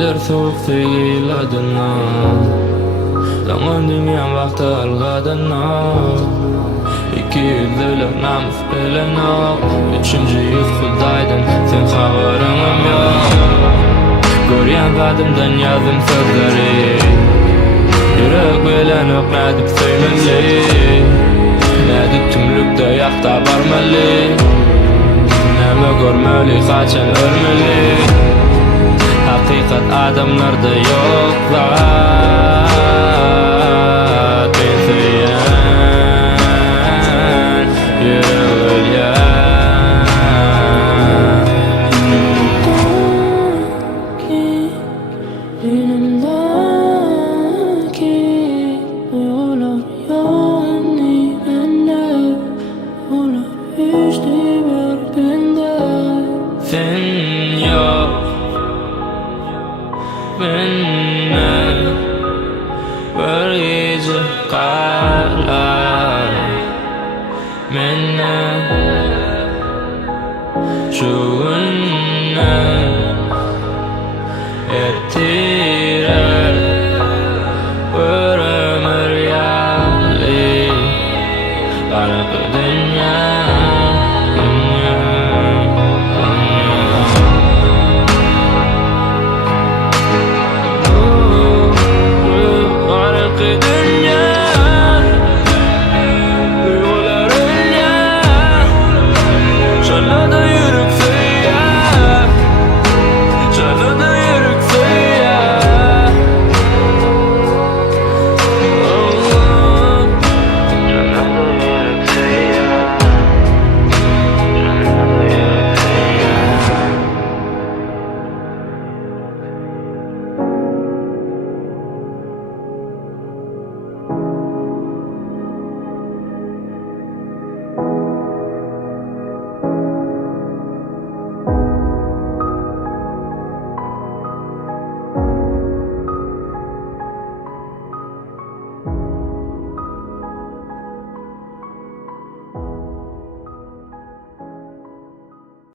Gelir soğuk değil adına, zaman dünya vakti algadına. İki yüzlülük namus bilen o, üçüncü yüz Hudaydın sen haberim yok. Görýän zadymdan yazdım sözleri, yürek bilen öpmedip söýmeli. Näde tümlükde ýakda barmaly, näme görmeli kaçan ölmeli. Hakikat adamlarda yok zat, ben söýen yürek ölýän. Beynimdeki duygular yani bende, onlar işte bir bende. Sen yok benne, bir gece kalar menne şu günne.